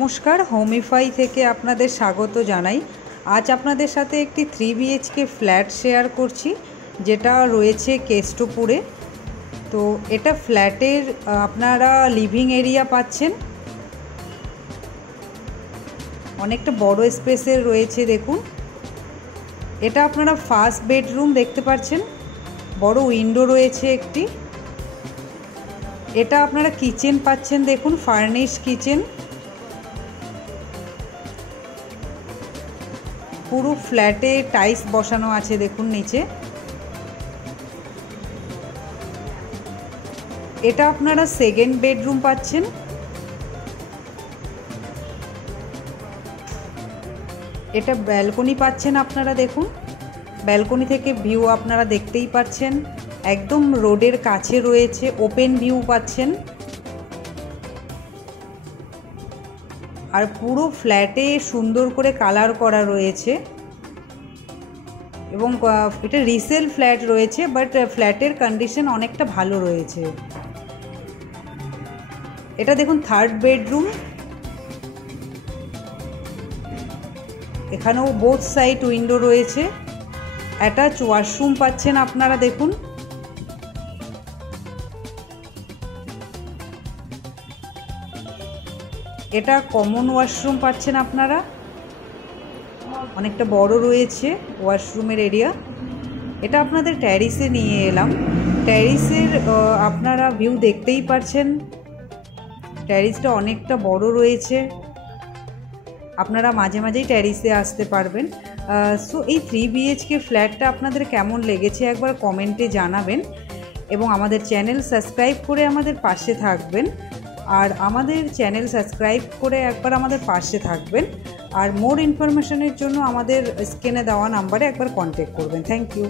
নমস্কার, হোমিফাই থেকে আপনাদের স্বাগত জানাই। আজ আপনাদের সাথে একটি 3 BHK ফ্ল্যাট শেয়ার করছি, যেটা রয়েছে কেষ্টপুরে। তো এটা ফ্ল্যাটের আপনারা লিভিং এরিয়া পাচ্ছেন, অনেকটা বড় স্পেসের রয়েছে। দেখুন, এটা আপনারা ফার্স্ট বেডরুম দেখতে পাচ্ছেন, বড় উইন্ডো রয়েছে একটি। এটা আপনারা কিচেন পাচ্ছেন, দেখুন ফার্নিশ কিচেন। পুরো ফ্ল্যাটে টাইলস বসানো আছে, দেখুন নিচে। এটা আপনারা সেকেন্ড বেডরুম পাচ্ছেন। এটা ব্যালকনি পাচ্ছেন আপনারা, দেখুন ব্যালকনি থেকে ভিউ আপনারা দেখতেই পাচ্ছেন, একদম রোডের কাছে রয়েছে, ওপেন ভিউ পাচ্ছেন। আর পুরো ফ্ল্যাটে সুন্দর করে কালার করা রয়েছে, এবং এটা রিসেল ফ্ল্যাট রয়েছে, বাট ফ্ল্যাটের কন্ডিশন অনেকটা ভালো রয়েছে। এটা দেখুন থার্ড বেডরুম, এখানেও বোথ সাইড উইন্ডো রয়েছে। অ্যাটাচ ওয়াশরুম পাচ্ছেন আপনারা, দেখুন। এটা কমন ওয়াশরুম পাচ্ছেন আপনারা, অনেকটা বড় রয়েছে ওয়াশরুমের এরিয়া। এটা আপনাদের ট্যারিসে নিয়ে এলাম। ট্যারিসের আপনারা ভিউ দেখতেই পাচ্ছেন, ট্যারিসটা অনেকটা বড় রয়েছে, আপনারা মাঝে মাঝেই ট্যারিসে আসতে পারবেন। সো এই 3 BHK ফ্ল্যাটটা আপনাদের কেমন লেগেছে একবার কমেন্টে জানাবেন, এবং আমাদের চ্যানেল সাবস্ক্রাইব করে আমাদের পাশে থাকবেন। আর আমাদের চ্যানেল সাবস্ক্রাইব করে একবার আমাদের পাশে থাকবেন। আর মোর ইনফরমেশনের জন্য আমাদের স্ক্রিনে দেওয়া নাম্বারে একবার কন্ট্যাক্ট করবেন। Thank you.